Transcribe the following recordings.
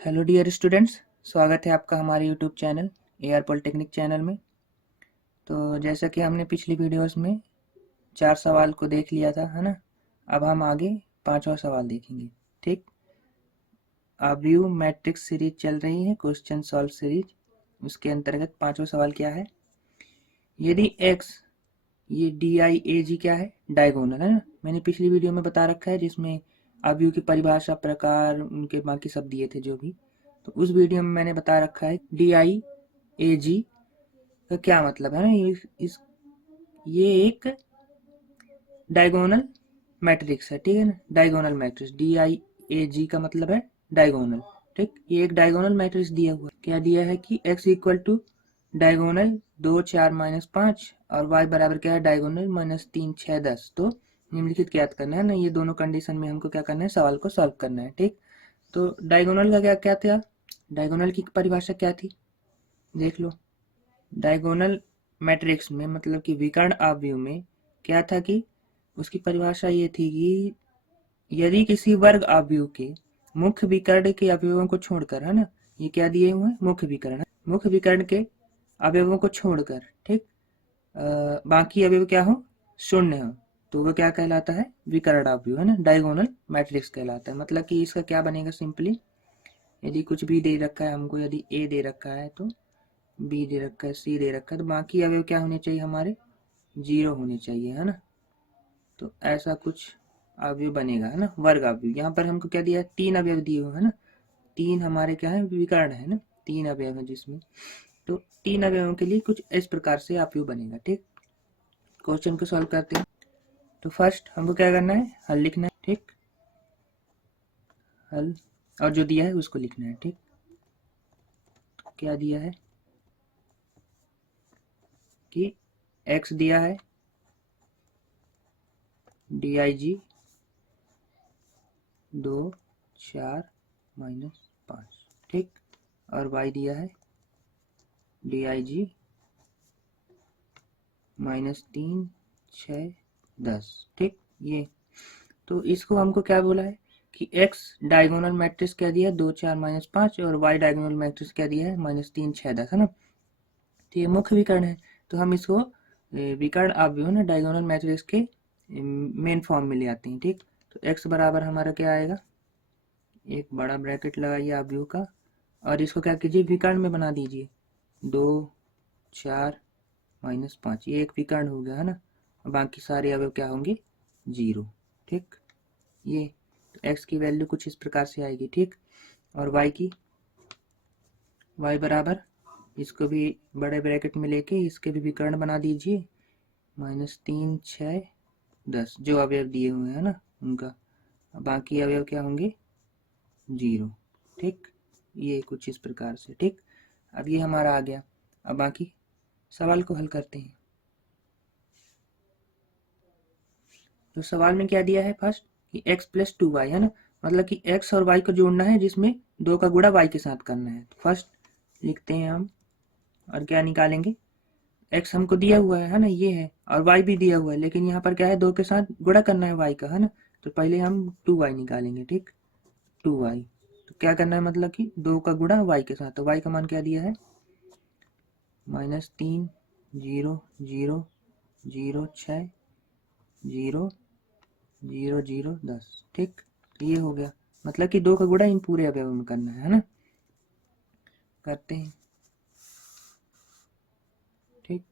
Hello dear students, स्वागत है आपका हमारे YouTube channel AR polytechnic channel में। तो जैसा कि हमने पिछली वीडियोस में 4 सवाल को देख लिया था, है ना। अब हम आगे 5वां सवाल देखेंगे। ठीक, अव्यू मैट्रिक्स सीरीज चल रही है, क्वेश्चन सॉल्व सीरीज। उसके अंतर्गत 5वां सवाल क्या है, यदि x, ये DIAG क्या है, डायगोनल है ना। मैंने पिछली वीडियो में बता रखा है जिसमें अव्यू की परिभाषा, प्रकार, उनके बाकी सब दिए थे जो भी। तो उस वीडियो में मैंने बता रखा है DIAG का क्या मतलब है ना। ये एक डायगोनल मैट्रिक्स है, ठीक है ना। डायगोनल मैट्रिक्स DIAG का मतलब है डायगोनल। ठीक, ये एक डायगोनल मैट्रिक्स दिया हुआ है। क्या दिया है कि x इक्वल टू डायगोनल 2 4 -5 और y बराबर क्या है, डायगोनल -3 6 10। तो निम्नलिखित ज्ञात करना है ना। ये दोनों कंडीशन में हमको क्या करना है, सवाल को सॉल्व करना है। ठीक, तो डायगोनल का क्या क्या था, डायगोनल की परिभाषा क्या थी, देख लो। डायगोनल मैट्रिक्स में मतलब कि विकर्ण आव्यूह में क्या था कि उसकी परिभाषा ये थी कि यदि किसी वर्ग आव्यूह के मुख्य विकर्ण के अवयवों को छोड़कर, है ना, ये क्या दिए हुए हैं, मुख्य विकर्ण, मुख्य विकर्ण के अवयवों को छोड़कर, ठीक, बाकी अवयव क्या हो, शून्य हो, तो वो क्या कहलाता है, विकर्ण आव्यूह, है ना, डायगोनल मैट्रिक्स कहलाता है। मतलब कि इसका क्या बनेगा, सिंपली यदि कुछ भी दे रखा है हमको, यदि ए दे रखा है तो बी दे रखा है, सी दे रखा है, तो बाकी अवयव क्या होने चाहिए, हमारे 0 होने चाहिए, है ना। तो ऐसा कुछ अवयव बनेगा, है ना, वर्ग अवयव। यहाँ पर हमको क्या दिया है, 3 अवयव दिए हुए, है ना। 3 हमारे क्या है, विकर्ण है ना, 3 अवयव है जिसमें। तो 3 अवयवों के लिए कुछ इस प्रकार से अवयव बनेगा। ठीक, क्वेश्चन को सॉल्व करते हैं। तो फर्स्ट हमको क्या करना है, हल लिखना है। ठीक, हल, और जो दिया है उसको लिखना है। ठीक, क्या दिया है कि x दिया है DIG 2 4 -5, ठीक, और y दिया है DIG -3 6 10। ठीक, ये तो इसको हमको क्या बोला है कि x डायगोनल मैट्रिक्स क्या दिया है, 2 4 -5, और y डायगोनल मैट्रिक्स क्या दिया है, -3 6 10, है ना। तो ये मुख्य विकर्ण है, तो हम इसको विकर्ण अवयव ना डायगोनल मैट्रिक्स के मेन फॉर्म में ले आते हैं। ठीक, तो x बराबर हमारा क्या आएगा, एक बड़ा ब्रैकेट लगाइए अवयव का, और इसको क्या कीजिए, विकर्ण में बना दीजिए। 2 4 -5, ये एक विकर्ण हो गया, है ना। बाकी सारे अवयव क्या होंगे, 0। ठीक, ये तो x की वैल्यू कुछ इस प्रकार से आएगी। ठीक, और y की, y बराबर, इसको भी बड़े ब्रैकेट में लेके इसके भी विकर्ण बना दीजिए, -3 6 10, जो अवयव दिए हुए हैं ना उनका। बाकी अवयव क्या होंगे, 0। ठीक, ये कुछ इस प्रकार से। ठीक, अब ये हमारा आ गया। अब बाकी सवाल को हल करते हैं। तो सवाल में क्या दिया है, फर्स्ट कि x + 2y, है ना, मतलब कि x और y को जोड़ना है जिसमें 2 का गुणा y के साथ करना है। तो फर्स्ट लिखते हैं हम, और क्या निकालेंगे, x हमको दिया हुआ है ना, ये है, और y भी दिया हुआ है, लेकिन यहाँ पर क्या है, 2 के साथ गुणा करना है y का, है ना। तो पहले हम 2y निकालेंगे। ठीक, 2y, तो क्या करना है, मतलब कि 2 का गुणा y के साथ, तो y का मान क्या दिया है, -3 0 0 0 6 0 0 0 10। ठीक, ये हो गया, मतलब कि 2 का गुणा इन पूरे अवयव में करना है ना। करते हैं। ठीक,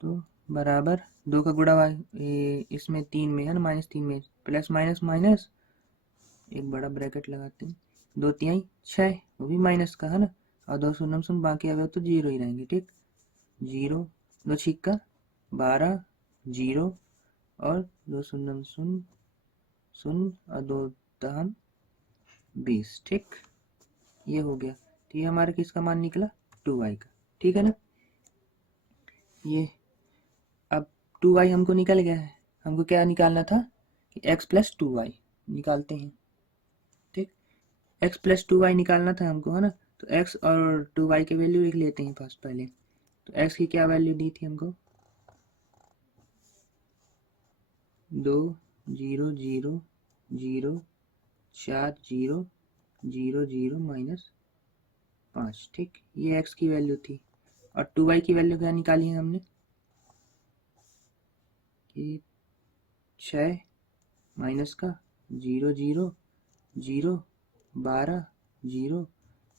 तो बराबर 2 का गुणा इसमें 3 में है ना, -3 में, प्लस माइनस माइनस, एक बड़ा ब्रैकेट लगाते हैं, 2 तिहाई 6, वो भी माइनस का, है ना, और 2 शून्य शून्य, बाकी अवयव तो 0 ही रहेंगे। ठीक, 0 2 छिक्का 12 0, और 2 शून्य शून्य शून्य, और 2 दहम 20। ठीक, ये हो गया। तो ये हमारे किसका मान निकला, 2y का। ठीक है ना, ये अब 2y हमको निकल गया है। हमको क्या निकालना था कि x + 2y निकालते हैं। ठीक, x + 2y निकालना था हमको, है ना। तो x और 2y के वैल्यू लिख लेते हैं फर्स्ट पहले। तो x की क्या वैल्यू दी थी हमको, 2 0 0 0 4 0 0 0 माइनस 5। ठीक, ये x की वैल्यू थी। और 2y की वैल्यू क्या निकाली है हमने कि 6 माइनस का 0 0 0 12 0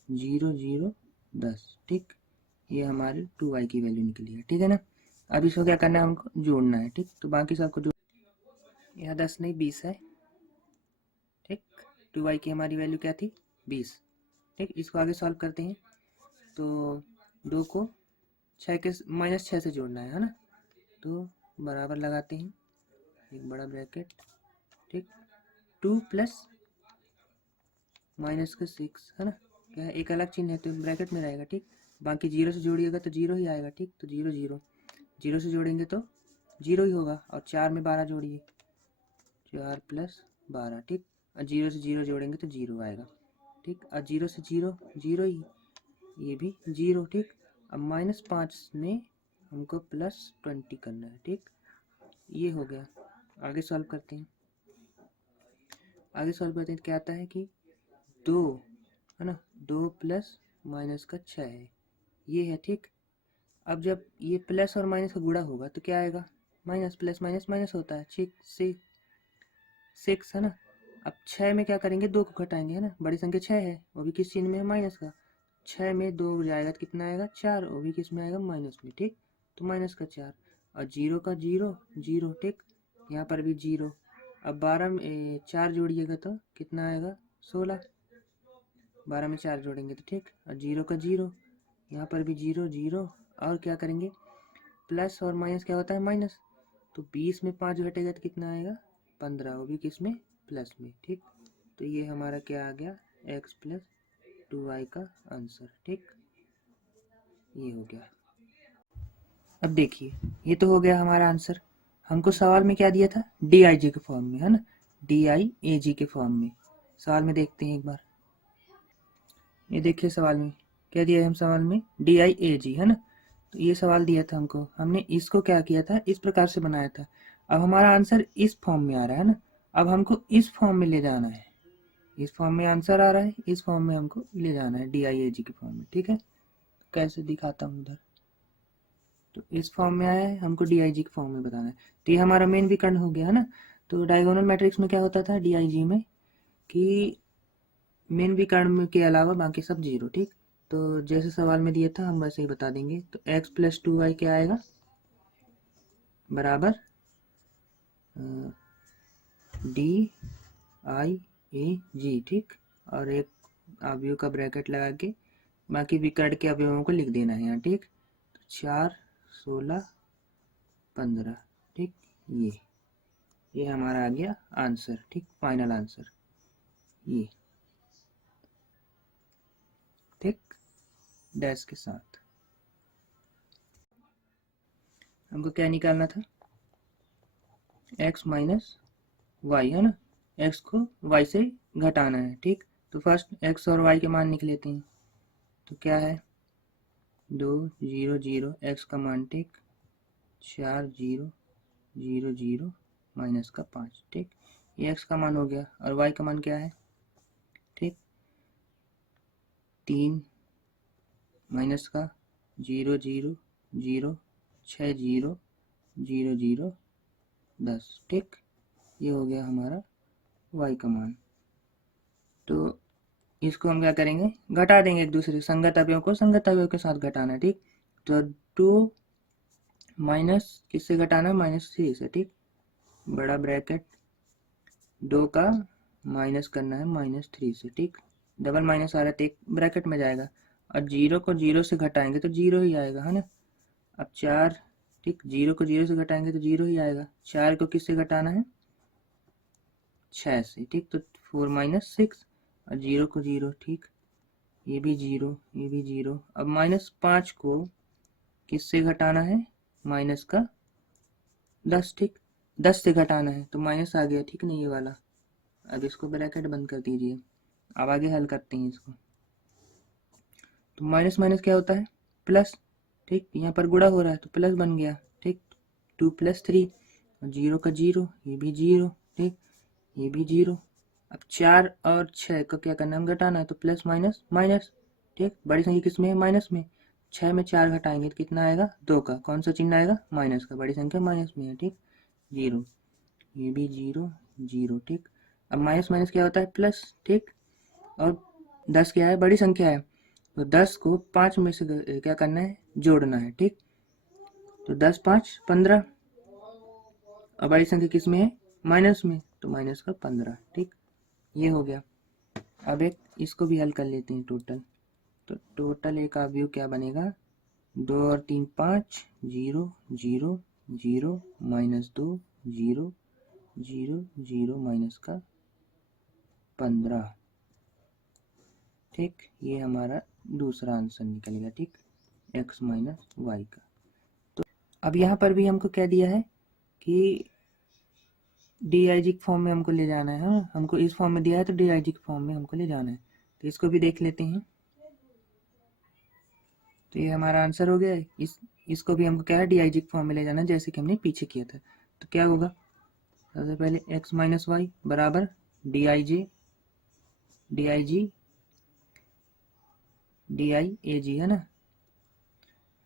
0 0 10। ठीक, ये हमारी 2y की वैल्यू निकली है। ठीक है ना। अब इसको क्या करना है, हमको जोड़ना है। ठीक, तो बाकी सबको जोड़, यहाँ 10 नहीं 20 है। ठीक, 2y की हमारी वैल्यू क्या थी 20। ठीक, इसको आगे सॉल्व करते हैं। तो 2 को 6 के -6 से जोड़ना है ना। तो बराबर लगाते हैं एक बड़ा ब्रैकेट। ठीक, 2 प्लस माइनस का 6 है ना, क्या है एक अलग चिन्ह है तो ब्रैकेट में रहेगा। ठीक, बाकी 0 से जोड़िएगा तो 0 ही आएगा। ठीक, तो 0 0 0 से जोड़ेंगे तो 0 ही होगा। और 4 में 12 जोड़िए, 4 प्लस 12। ठीक, और 0 से 0 जोड़ेंगे तो 0 आएगा। ठीक, और 0 से 0 0 ही, ये भी 0। ठीक, अब -5 में हमको +20 करना है। ठीक, ये हो गया। आगे सॉल्व करते हैं। तो क्या आता है कि 2 है ना, 2 प्लस माइनस का 6 है, ये है। ठीक, अब जब ये प्लस और माइनस का गुणा होगा तो क्या आएगा, माइनस प्लस माइनस माइनस होता है। 6 है ना। अब 6 में क्या करेंगे, 2 को घटाएंगे है ना, बड़ी संख्या 6 है, वो भी किस चिन्ह में है, माइनस का। 6 में 2 जाएगा तो कितना आएगा, 4, वो भी किस में आएगा, माइनस में। ठीक, तो माइनस का 4। और 0 का 0 0। ठीक, यहाँ पर भी 0। अब 12 में 4 जोड़िएगा तो कितना आएगा, 16। 12 में 4 जोड़ेंगे तो ठीक। और 0 का 0, यहाँ पर भी 0 0। और क्या करेंगे, प्लस और माइनस क्या होता है, माइनस। तो 20 में 5 घटेगा तो कितना आएगा, 15, वो भी किस में, प्लस में। ठीक, तो ये हमारा क्या आ गया, x प्लस 2y का आंसर। ठीक, ये हो गया। अब देखिए, ये तो हो गया हमारा आंसर। हमको सवाल में क्या दिया था, DIG के फॉर्म में है ना, DIAG के फॉर्म में। सवाल में देखते हैं एक बार। ये देखिए सवाल में क्या दिया है, हम सवाल में DIAG है ना। तो ये सवाल दिया था हमको, हमने इसको क्या किया था, इस प्रकार से बनाया था। अब हमारा आंसर इस फॉर्म में आ रहा है ना। अब हमको इस फॉर्म में ले जाना है, इस फॉर्म में आंसर आ रहा है, इस फॉर्म में हमको ले जाना है, DIAG के फॉर्म में। ठीक है, कैसे दिखाता हूँ उधर। तो इस फॉर्म में आया है, हमको DIG के फॉर्म में बताना है। तो ये हमारा मेन विकर्ण हो गया है ना। तो डायगोनल मैट्रिक्स में क्या होता था DIG में कि मेन विकर्ण के अलावा बाकी सब 0। ठीक, तो जैसे सवाल में दिया था हम वैसे ही बता देंगे। तो x प्लस 2y क्या आएगा, बराबर DIAG। ठीक, और एक अवयव का ब्रैकेट लगा के बाकी विकर्ण के अवयवों को लिख देना है यहाँ। ठीक, 4 16 15। ठीक, ये हमारा आ गया आंसर। ठीक, फाइनल आंसर ये। ठीक, डैश के साथ हमको क्या निकालना था, x माइनस वाई है ना, x को y से घटाना है। ठीक, तो फर्स्ट x और y के मान निकल लेते हैं। तो क्या है, 2 0 0 x का मान। ठीक, 4 0 0 0 माइनस का 5। ठीक, ये x का मान हो गया। और y का मान क्या है, ठीक, 3 माइनस का 0 0 0 6 0 0 0 10। ठीक, ये हो गया हमारा y का मान। तो इसको हम क्या करेंगे, घटा देंगे एक दूसरे संगत अवयव को संगत अवयव के साथ घटाना है। ठीक, तो 2 माइनस किससे घटाना है, -3 से। ठीक, बड़ा ब्रैकेट, 2 का माइनस करना है -3 से। ठीक, डबल माइनस आ रहा है तो एक ब्रैकेट में जाएगा। और 0 को 0 से घटाएंगे तो 0 ही आएगा है ना। अब 4, ठीक, 0 को 0 से घटाएंगे तो 0 ही आएगा। 4 को किससे घटाना है, 6 से। ठीक, तो 4 -6 और 0 को 0। ठीक, ये भी 0 ये भी 0। अब -5 को किससे घटाना है, माइनस का 10। ठीक, 10 से घटाना है तो माइनस आ गया। ठीक, नहीं ये वाला। अब इसको ब्रैकेट बंद कर दीजिए। अब आगे हल करते हैं इसको। तो माइनस माइनस क्या होता है, प्लस। ठीक, यहाँ पर गुणा हो रहा है तो प्लस बन गया। ठीक, 2 + 3 और 0 का 0, ये भी 0। ठीक, ये भी 0। अब 4 और 6 को क्या करना है, हम घटाना है, तो प्लस माइनस माइनस। ठीक, बड़ी संख्या किस में है, माइनस में। 6 में 4 घटाएंगे तो कितना आएगा, 2 का। कौन सा चिन्ह आएगा, माइनस का। बड़ी संख्या माइनस में है। ठीक, 0, ये भी 0 0। ठीक, अब माइनस माइनस क्या होता है, प्लस। ठीक, और 10 क्या है, बड़ी संख्या है, तो 10 को 5 में से क्या करना है, जोड़ना है। ठीक, तो 10 5 15, और बड़ी संख्या किस में है, माइनस में, तो माइनस का 15। ठीक, ये हो गया। अब एक इसको भी हल कर लेते हैं टोटल। तो टोटल एक अवयव क्या बनेगा, 2 और 3 5, 0 0 0 माइनस 2 0 0 0 माइनस का 15। ठीक, ये हमारा दूसरा आंसर निकलेगा। ठीक, x माइनस वाई का। तो अब यहाँ पर भी हमको क्या दिया है कि DIG फॉर्म में हमको ले जाना है। हाँ, हमको इस फॉर्म में दिया है तो DIG फॉर्म में हमको ले जाना है। तो इसको भी देख लेते हैं। तो ये हमारा आंसर हो गया है। इसको भी हमको क्या है, DIG फॉर्म में ले जाना है, जैसे कि हमने पीछे किया था। तो क्या होगा, सबसे पहले x माइनस वाई बराबर DIG DIAG है ना,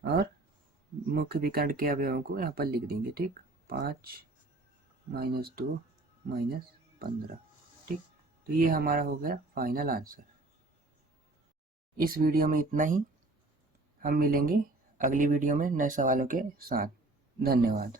और मुख्य विकर्ण के अवयवों को यहाँ पर लिख देंगे। ठीक, 5 माइनस 2 माइनस 15। ठीक, तो ये हमारा हो गया फाइनल आंसर। इस वीडियो में इतना ही। हम मिलेंगे अगली वीडियो में नए सवालों के साथ। धन्यवाद।